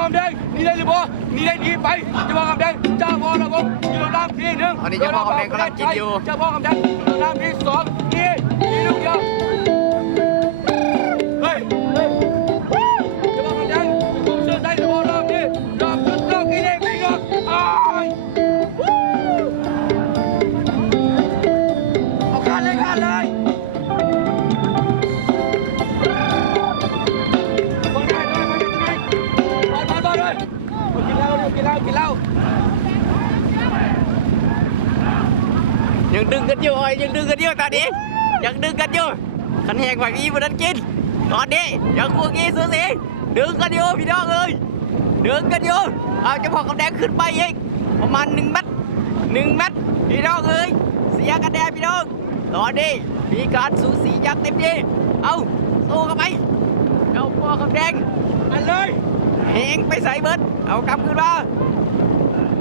คำแดงนี่ได้หรือบ่นี่ได้ดีไปเจ้าพ่อคำแดงเจ้าพ่อระบบอยู่น้ำทีหนึ่ง ตอนนี้เจ้าพ่อคำแดงกำลังกินอยู่ เจ้าพ่อคำแดงอยู่น้ำทีสองนี่ลูกเดียวเฮ้ยเจ้าพ่อคำแดงผมเชื่อใจเจ้าพ่อรอบนี้รอบจุดรอบกินเองไม่งอกเอาขาดเลยขาดเลยกินเหล้ายังดึงกันอยู่ยังดึงกันอยู่ตอนนี้ยังดึงกันอยู่ขันแหงฝั่งนี้วันนั้นกินตอนนี้ยังพวกนี้สูสีดึงกันอยู่พี่น้องเอ้ยดึงกันอยู่เอาเจ้าพ่อคำแดงขึ้นไปอีกประมาณ1 เมตรพี่น้องเอ้ยเสียกันแดงพี่น้องตอนนี้มีการสูสีอย่างเต็มที่เอาสู้กันไปเจ้าพ่อคำแดง อันเลย เฮงไปใส่เบิร์ดเอากลับขึ้นมา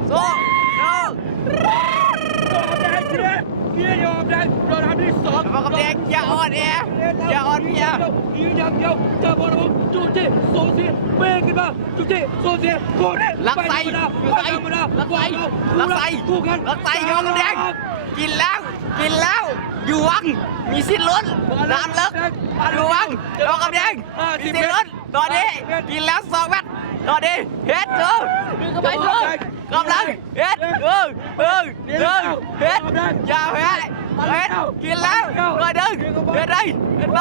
สู้เดี๋ยวได้โดนทำที่สอง พ่อคำแดงอย่าอ่อนแออย่าอ่อนเพลีย ยืนอย่างเดียวเจ้าบอลจุจิโซเซียเบรกขึ้นมาจุจิโซเซียโคเน ลักไส้คู่กัน ลักไส้พ่อคำแดงกินแล้วอยู่วังมีสิ้นล้นน้ำเลิกอยู่วังพ่อคำแดงมีสิ้นล้นตอนนี้กินแล้ว2 เมตรตอนนี้เฮ็ดดูดึงเข้าไปดูกำลังเฮ็ดเฮ็ดอย่าแพ้เฮ็ดกินแล้วเลยดึงเฮ็ดเลยเฮ็ดไป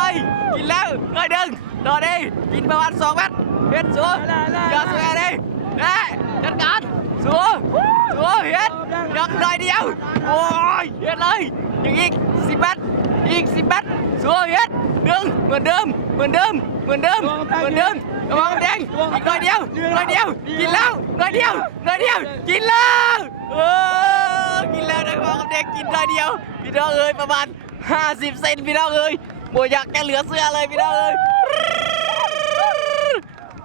กินแล้วเลยดึงตอนนี้กินประมาณ2 เมตรเฮ็ดสู้อย่าแพ้เลยจัดการสู้เฮ็ดยังหน่อยเดียวโอ้ยเฮ็ดเลยอีก10 เมตรอีก10 เมตรสู้เฮ็ดดึงเหมือนเดิมระวังแดงอีกหน่อยเดียวกินแล้วหน่อยเดียวกินแล้วกินแล้วนะครับแดงกินหน่อยเดียวพี่น้องเอ้ยประมาณ50 เซนพี่น้องเอ้ยโมอยากแกเหลือเสื้อเลยพี่น้องเ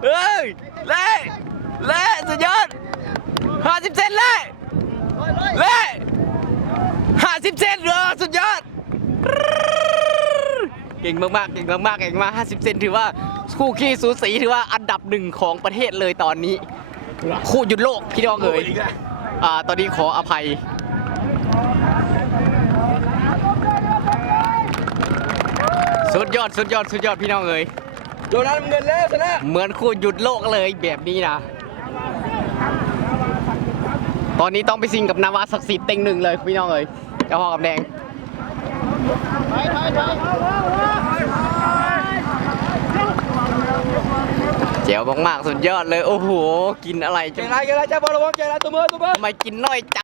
อ้ยเละสุดยอด50 เซนเละ50 เซนสุดยอดเก่งมาก50 เซนถือว่าคู่ขี้สูสีถือว่าอันดับ1ของประเทศเลยตอนนี้คู่หยุดโลกพี่น้องเอ๋ยตอนนี้ขออภัยสุดยอดพี่น้องเอ๋ยโดนน้ำเงินแล้วชนะเหมือนคู่หยุดโลกเลยแบบนี้นะตอนนี้ต้องไปซิงกับนาวาศักดิ์สิทธิ์เต็ง1เลยพี่น้องเอ๋ยเจ้าพ่อกับแดงเจ๋วมากๆสุดยอดเลยโอ้โหกินอะไรเจไรเจ้าบอลระวังเจไรตัวมือทำไมกินน้อยจัง